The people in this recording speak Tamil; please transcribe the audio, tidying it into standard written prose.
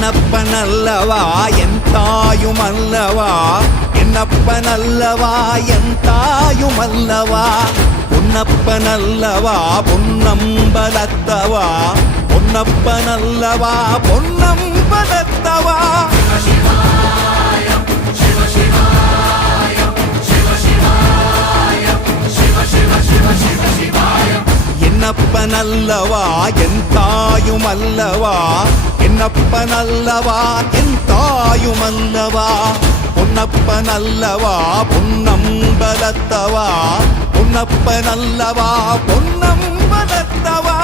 என்னப்பனல்லவா என் தாயுமல்லவா என்னப்பனல்லவா என் தாயுமல்லவா பொன்னப்பனல்லவா பொன்னம்பலத்தவா பொன்னப்பனல்லவா பொன்னம்பலத்தவா என்னப்பனல்லவா என் தாயுமல்லவா என்னப்பனல்லவா என் தாயுமல்லவா பொன்னப்பனல்லவா பொன்னம்பலத்தவா பொன்னப்பனல்லவா பொன்னம்பலத்தவா